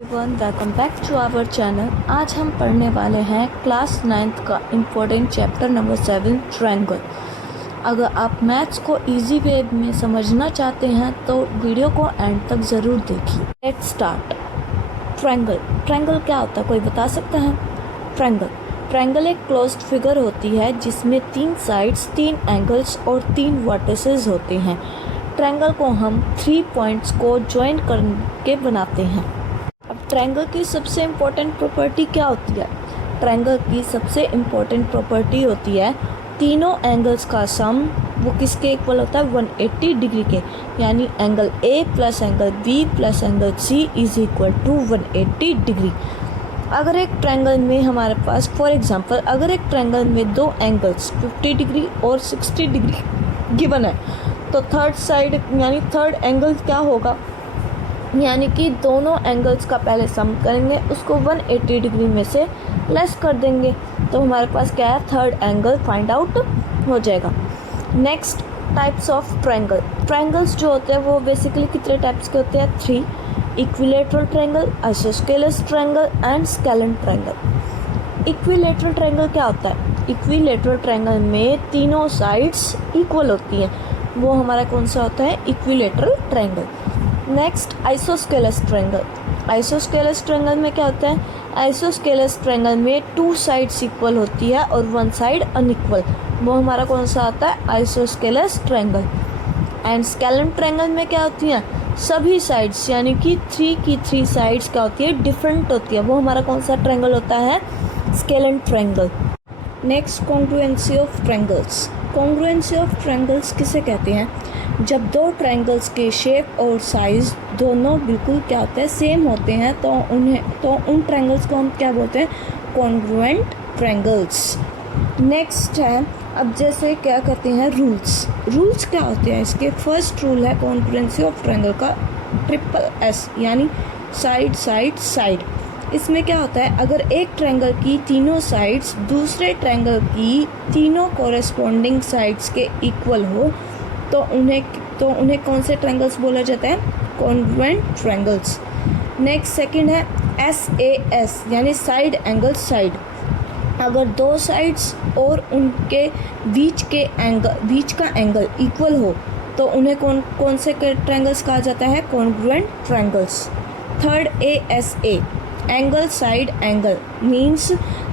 Everyone welcome back to our channel. आज हम पढ़ने वाले हैं क्लास 9th का इम्पोर्टेंट चैप्टर नंबर 7 ट्रायंगल। अगर आप मैथ्स को इजी वे में समझना चाहते हैं तो वीडियो को एंड तक ज़रूर देखिए। Let's start. ट्रायंगल क्या होता है, कोई बता सकता है? ट्रायंगल एक क्लोज्ड फिगर होती है जिसमें 3 साइड्स, 3 एंगल्स और 3 वर्टिसेस होते हैं। ट्रायंगल को हम 3 पॉइंट्स को ज्वाइन करके बनाते हैं। अब ट्रायंगल की सबसे इम्पोर्टेंट प्रॉपर्टी क्या होती है? ट्रायंगल की सबसे इम्पोर्टेंट प्रॉपर्टी होती है तीनों एंगल्स का सम वो किसके इक्वल होता है? 180 डिग्री के, यानी angle A plus angle B plus angle C is equal to 180 degree. अगर एक ट्रायंगल में हमारे पास फॉर एग्जांपल अगर एक ट्रायंगल में दो एंगल्स 50 डिग्री और 60 डिग्री गिवन है तो थर्ड साइड यानी थर्ड एंगल क्या होगा? यानी कि दोनों एंगल्स का पहले सम करेंगे, उसको 180 डिग्री में से लेस कर देंगे तो हमारे पास क्या है? थर्ड एंगल फाइंड आउट हो जाएगा। नेक्स्ट टाइप्स ऑफ ट्रायंगल्स जो होते हैं वो बेसिकली कितने टाइप्स के होते हैं? 3: equilateral triangle, isosceles triangle and scalene triangle. Equilateral triangle क्या होता है? इक्विलेटरल ट्रायंगल में तीनों साइड्स इक्वल होती हैं, वो हमारा कौन सा होता है? Equilateral triangle. Next isosceles triangle. Isosceles triangle में क्या होता है? आइसोस्केलस ट्रायंगल में 2 साइड्स इक्वल होती है और 1 साइड अनइक्वल, वो हमारा कौन सा आता है? Isosceles triangle. And scalene triangle में क्या होती हैं? सभी साइड्स यानी कि 3 की 3 साइड्स क्या होती है? डिफरेंट होती है, वो हमारा कौन सा ट्रायंगल होता है? Scalene triangle. Next congruency of triangles. Congruency of triangles किसे कहते हैं? जब दो ट्रायंगल्स के शेप और साइज दोनों बिल्कुल क्या होते हैं? सेम होते हैं तो उन ट्रायंगल्स को हम क्या बोलते हैं? Congruent triangles. नेक्स्ट है, अब जैसे क्या कहते हैं? रूल्स क्या होते हैं इसके? फर्स्ट रूल है कॉन्ग्रुएंसी ऑफ ट्रायंगल का SSS यानी साइड साइड साइड। इसमें क्या होता है? अगर एक ट्रायंगल की तीनों साइड्स दूसरे ट्रायंगल की तीनों कोरेस्पॉन्डिंग साइड्स के इक्वल हो तो उन्हें कौन से ट्रायंगल्स बोला जाता है? Congruent triangles. नेक्स्ट सेकंड है SAS यानी साइड एंगल साइड। अगर दो साइड्स और उनके बीच का एंगल इक्वल हो तो उन्हें कौन से ट्रायंगल्स कहा जाता है? Congruent triangles. Third ASA angle side angle means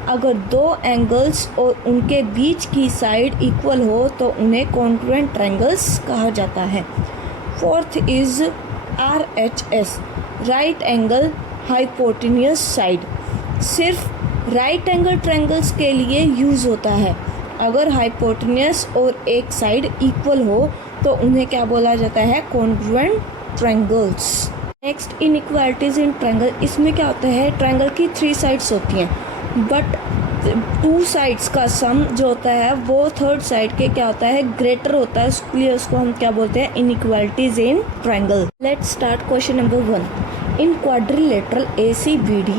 अगर दो एंगल्स और उनके बीच की साइड इक्वल हो तो उन्हें कॉन्ग्रुएंट ट्रायंगल्स कहा जाता है। Fourth is RHS right angle hypotenuse side. सिर्फ राइट एंगल ट्रायंगल्स के लिए यूज़ होता है। अगर हाइपोटेन्यूस और एक साइड इक्वल हो तो उन्हें क्या बोला जाता है? Congruent triangles. Next inequalities in triangle. इसमें क्या होता है? ट्रायंगल की 3 साइड्स होती हैं बट 2 साइड्स का सम जो होता है वो थर्ड साइड के क्या होता है? ग्रेटर होता है, इसलिए उसको हम क्या बोलते हैं? Inequalities in triangle. Let's start question number 1। In quadrilateral ACBD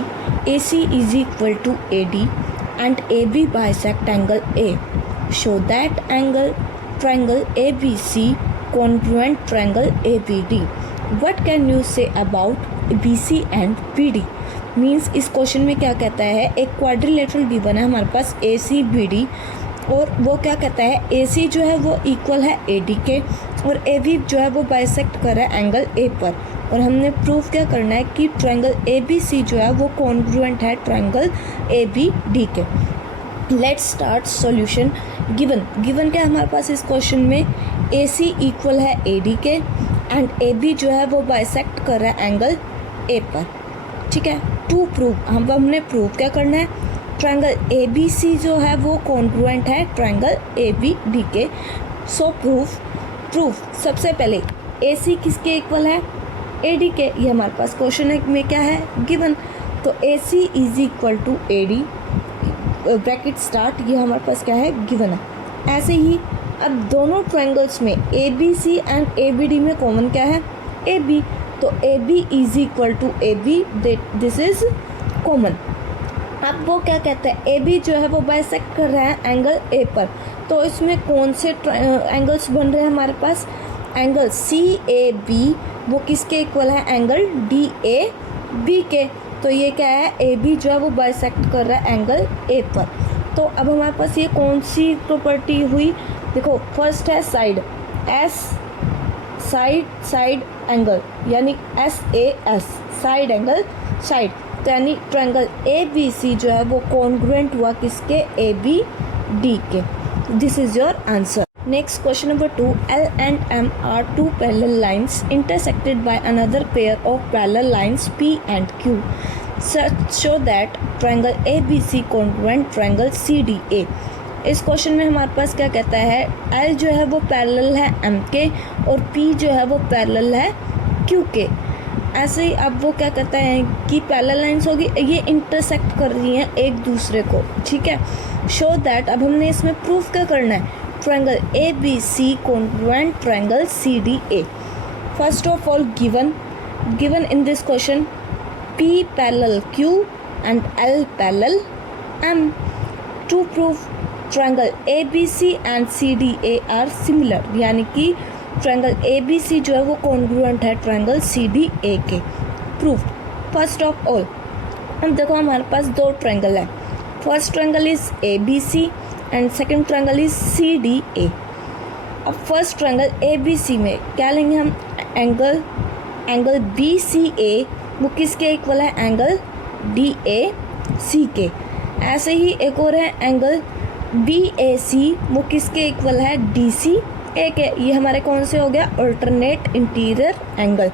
AC is equal to AD and AB bisect angle A। Show that triangle ABC congruent triangle ABD। What can you say about BC and BD? Means इस question में क्या कहता है? एक quadrilateral given है हमारे पास ACBD और वो क्या कहता है? AC जो है वो इक्वल है AD के और AB जो है वो बाइसेक्ट कर रहा है एंगल A पर, और हमने प्रूफ क्या करना है कि ट्रायंगल ABC जो है वो कॉन्ग्रुएंट है ट्रायंगल ABD के। Let's start solution. गिवन क्या है हमारे पास इस क्वेश्चन में? AC इक्वल है AD के एंड AB जो है वो बाइसेक्ट कर रहा है एंगल A पर, ठीक है। टू प्रूव हमने प्रूव क्या करना है? ट्रायंगल ABC जो है वो कॉन्ग्रुएंट है ट्रायंगल ABD के। सो प्रूफ सबसे पहले AC किसके इक्वल है? AD के। ये हमारे पास क्वेश्चन में क्या है? गिवन। तो AC is equal to AD bracket start, ये हमारे पास क्या है? गिवन है। ऐसे ही अब दोनों ट्रायंगल्स में ABC एंड ABD में कॉमन क्या है? AB। तो AB is equal to AB, this is common. अब वो क्या कहते हैं? AB जो है वो बाइसेक्ट कर रहा है एंगल A पर, तो इसमें कौन से एंगल्स बन रहे हैं हमारे पास? एंगल CAB वो किसके इक्वल है? एंगल DA बी के, तो ये क्या है, ए बी जो है वो बाइसेक्ट कर रहा है एंगल ए पर। तो अब हमारे पास ये कौन सी प्रॉपर्टी हुई, देखो फर्स्ट है साइड, एस साइड एंगल यानी S A S, side angle side, तो यानी ट्रायंगल ए बी सी जो है वो कॉन्ग्रुएंट हुआ किसके, ए बी डी के। This is your answer. Next question number 2, L and M are two parallel lines intersected by another pair of parallel lines P and Q. Show that triangle ABC congruent triangle CDA. इस question में हमारे पास क्या कहता है, L जो है वो पैरेलल है M के और P जो है वो पैरेलल है Q के। ऐसे ही अब वो क्या कहता है कि पैरेलल लाइंस होगी, ये इंटरसेक्ट कर रही हैं एक दूसरे को, ठीक है। शो दैट, अब हमने इसमें प्रूफ क्या करना है, triangle ABC congruent triangle CDA. First of all, given in this question, P parallel Q and L parallel M. To prove triangle ABC and CDA are similar, यानी कि triangle ABC जो है वो congruent है triangle CDA के। Proof. First of all, अब देखो हमारे पास दो ट्रायंगल है, first triangle is ABC and second triangle is CDA। अब फर्स्ट ट्रायंगल ABC में क्या लेंगे हम, एंगल BCA वो किसके इक्वल है, एंगल DAC के। ऐसे ही एक और है एंगल BAC वो किसके इक्वल है, DCA के। ये हमारे कौन से हो गया, अल्टरनेट इंटीरियर एंगल।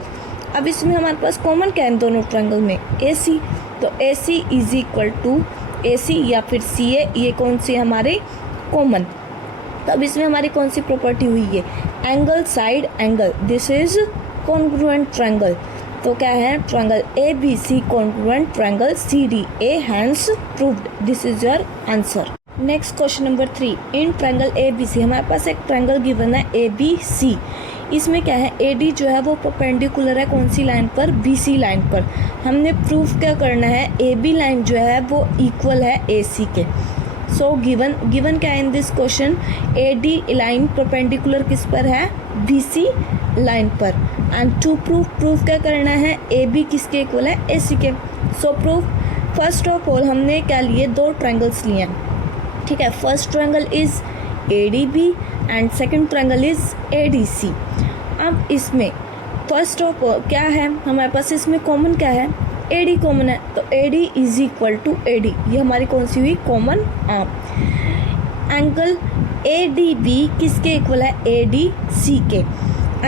अब इसमें हमारे पास कॉमन क्या है दोनों ट्रायंगल में, AC, तो AC is equal to AC या फिर CA, ये कौन सी हमारे कॉमन। तो अब इसमें हमारी कौन सी प्रॉपर्टी हुई है, angle side angle, this is congruent triangle. तो क्या है, triangle ABC congruent triangle CDA, hence proved. This is your answer. Next question number 3, in triangle ABC हमारे पास एक ट्रायंगल गिवन है ABC। इसमें क्या है, AD जो है वो परपेंडिकुलर है कौन सी लाइन पर, BC लाइन पर। हमने प्रूफ क्या करना है, AB लाइन जो है वो इक्वल है AC के। सो गिवन क्या है in this question, AD line perpendicular किस पर है, BC लाइन पर। एंड टू प्रूफ क्या करना है, AB किसके इक्वल है, AC के। सो प्रूफ, फर्स्ट ऑफ ऑल हमने क्या लिए, दो ट्रायंगल्स लिए हैं, ठीक है। First triangle is ADB and second triangle is ADC। अब इसमें फर्स्ट ऑफ ऑल क्या है हमारे पास, इसमें कॉमन क्या है, AD कॉमन है, तो AD is equal to AD, ये हमारी कौन सी हुई, कॉमन आर्म। एंगल ADB किसके इक्वल है, ADC के।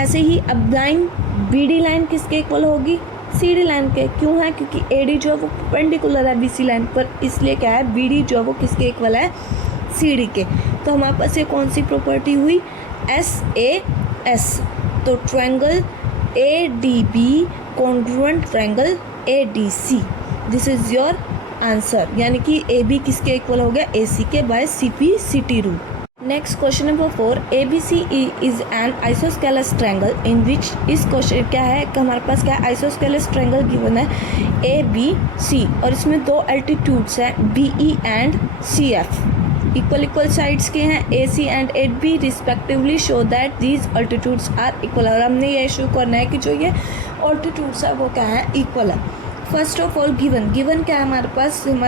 ऐसे ही अब लाइन BD लाइन किसके इक्वल होगी, CD लाइन के। क्यों है, क्योंकि AD जो है वो परपेंडिकुलर है BC लाइन पर, इसलिए क्या है, BD जो है वो किसके इक्वल है, CD के। तो हमारे पास ये कौन सी प्रॉपर्टी हुई, SAS। तो triangle ADB congruent triangle ADC, this is your answer. यानी कि AB किसके इक्वल हो गया, AC के by CP/CT rule. Next question number 4, ABC is an isosceles triangle in which, इस क्वेश्चन क्या है कि हमारे पास क्या है, आइसोस्केलस ट्रायंगल गिवन है ABC और इसमें दो एल्टीट्यूड्स हैं BE and CF, equal sides के हैं AC and AB respectively. Show that these altitudes are equal, और हमने ये शो करना है कि जो ये अल्टीट्यूड्स है वो क्या है, इक्वल है। फर्स्ट ऑफ ऑल गिवन क्या है हमारे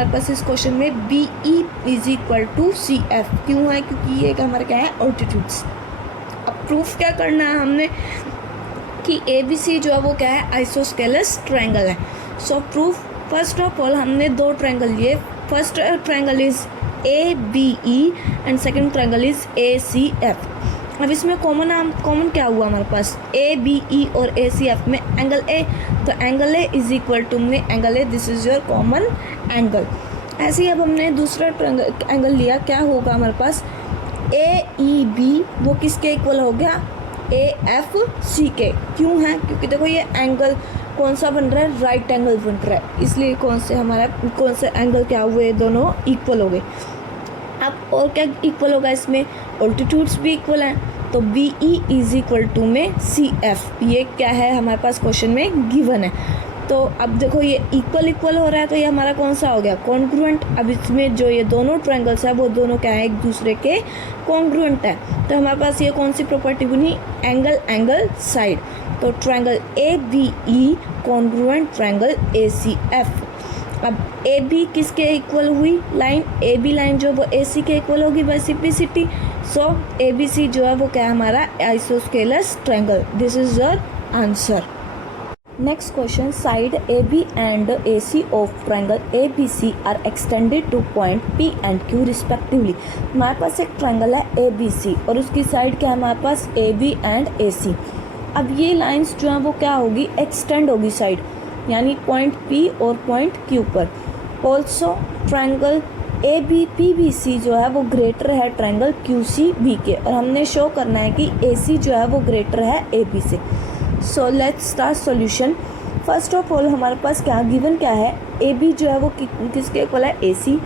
पास इस क्वेश्चन में BE is equal to CF। क्यों है, क्योंकि ये हमारे क्या है, अल्टीट्यूड्स। अब प्रूफ क्या करना है हमने कि ABC जो है वो क्या है, आइसोस्केलस ट्रायंगल है। So proof, first of all हमने दो ट्रायंगल लिए, first triangle is ABE and second triangle is ACF। अब इसमें कॉमन क्या हुआ हमारे पास, ABE और ACF में एंगल A, तो angle A is equal to में angle A, this is your common angle. ऐसे ही अब हमने दूसरा एंगल लिया, क्या होगा हमारे पास, AEB वो किसके इक्वल हो गया, AFC के। क्यों है, क्योंकि देखो ये एंगल कौन सा बन रहा है, राइट एंगल बन रहा है, इसलिए कौन से एंगल क्या हुए, दोनों इक्वल हो गए। अब और क्या इक्वल होगा, इसमें अल्टीट्यूड्स भी इक्वल हैं, तो BE इज इक्वल टू में CF, ये क्या है हमारे पास क्वेश्चन में गिवन है। तो अब देखो ये इक्वल हो रहा है, तो ये हमारा कौन सा हो गया, कॉन्ग्रुएंट। अब इसमें जो ये दोनों ट्रायंगल्स है वो दोनों क्या है, एक दूसरे के कॉन्ग्रुएंट है। तो हमारे पास ये कौन सी प्रॉपर्टी बनी, एंगल साइड। तो triangle ABE congruent triangle ACF। अब AB किसके इक्वल हुई लाइन, AB लाइन जो वो AC के इक्वल होगी बाय सिंप्लिसिटी। सो ABC जो है वो क्या है हमारा isosceles triangle. This is your answer. Next question, side AB and AC of triangle ABC are extended to point P and Q respectively. हमारे पास एक ट्रायंगल है ABC और उसकी साइड क्या है हमारे पास AB एंड AC। अब ये लाइंस जो हैं वो क्या होगी, एक्सटेंड होगी साइड, यानी पॉइंट P और पॉइंट Q पर। ऑल्सो ट्रायंगल ABPBC जो है वो ग्रेटर है ट्रायंगल QCB के, और हमने शो करना है कि AC जो है वो ग्रेटर है AB से। So let's start solution. First of all हमारे पास क्या गिवन क्या है, AB जो है वो किसके इक्वल है AC,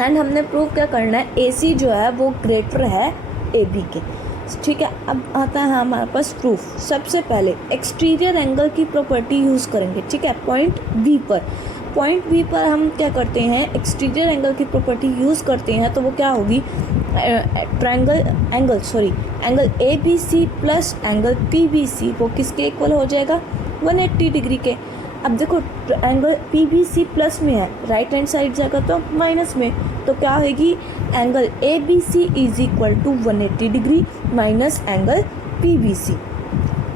एंड हमने प्रूव क्या करना है, AC जो है वो ग्रेटर है AB के। ठीक है, अब आता है हमारे पास प्रूफ। सबसे पहले एक्सटीरियर एंगल की प्रॉपर्टी यूज़ करेंगे। ठीक है, पॉइंट B पर हम क्या करते हैं, एक्सटीरियर एंगल की प्रॉपर्टी यूज़ करते हैं, तो वो क्या होगी, angle ABC plus angle PBC वो किसके इक्वल हो जाएगा, 180 डिग्री के। अब देखो एंगल PBC प्लस में है, राइट हैंड साइड जाएगा तो माइनस में, तो क्या होगी, angle ABC is equal to 180 degree minus angle PBC।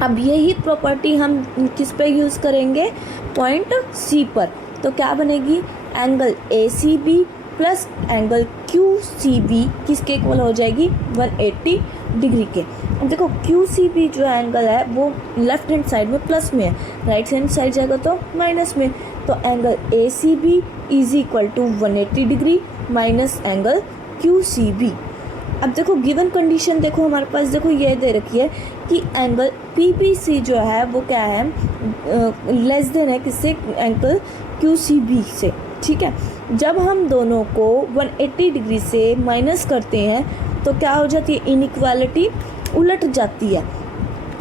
अब यही प्रॉपर्टी हम किस पे यूज़ करेंगे, पॉइंट C पर, तो क्या बनेगी, angle ACB plus angle QCB किसके इक्वल हो जाएगी, 180 डिग्री के। अब देखो QCB जो एंगल है वो लेफ्ट हैंड साइड में प्लस में है, राइट हैंड साइड जाएगा तो माइनस में, तो angle ACB is equal to 180 degree minus angle QCB। अब देखो गिवन कंडीशन देखो हमारे पास, देखो ये दे रखी है कि एंगल PBC जो है वो क्या है, लेस देन है किससे, एंगल QCB से। ठीक है, जब हम दोनों को 180 डिग्री से माइनस करते हैं तो क्या हो जाती है, इनइक्वालिटी उलट जाती है,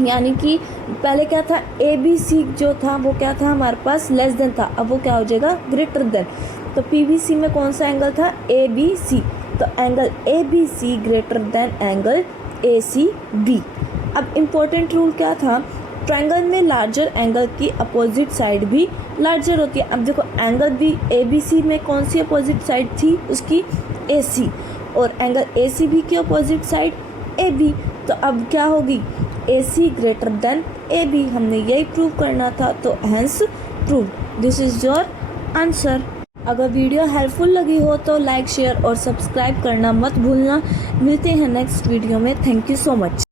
यानी कि पहले क्या था, ABC जो था वो क्या था हमारे पास, लेस देन था, अब वो क्या हो जाएगा, ग्रेटर देन। तो PBC में कौन सा एंगल था, ABC, तो angle ABC greater than angle ACB। अब इम्पोर्टेंट रूल क्या था, ट्रायंगल में लार्जर एंगल की अपोजिट साइड भी लार्जर होती है। अब देखो एंगल भी ABC में कौन सी अपोजिट साइड थी उसकी, AC, और एंगल ACB की अपोजिट साइड AB, तो अब क्या होगी, AC ग्रेटर देन AB। हमने यही प्रूव करना था, तो hence proved. This is your answer. अगर वीडियो हेल्पफुल लगी हो तो लाइक, शेयर और सब्सक्राइब करना मत भूलना। मिलते हैं नेक्स्ट वीडियो में। Thank you so much.